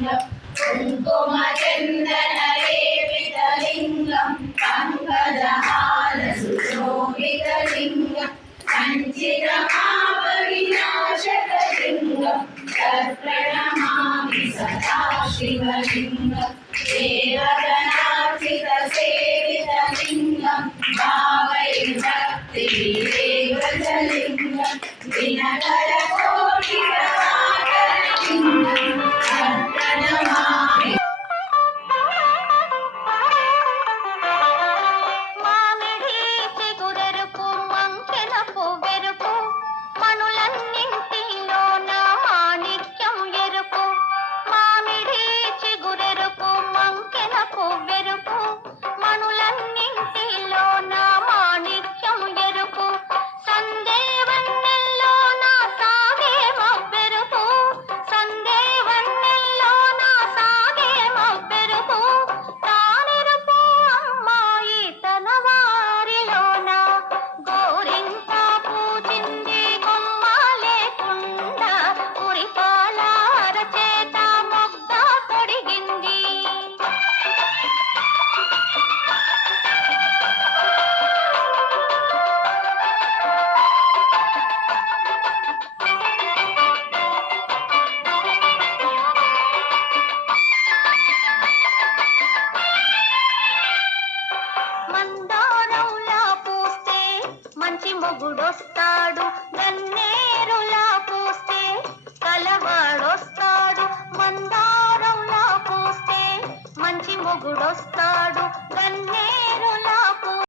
లింగం కుంకుమ చందన రేపిత లింగం పంకజహార సుశోభిత లింగం కంచిత పాప కోటి మంచి మొగుడొస్తాడు నన్నే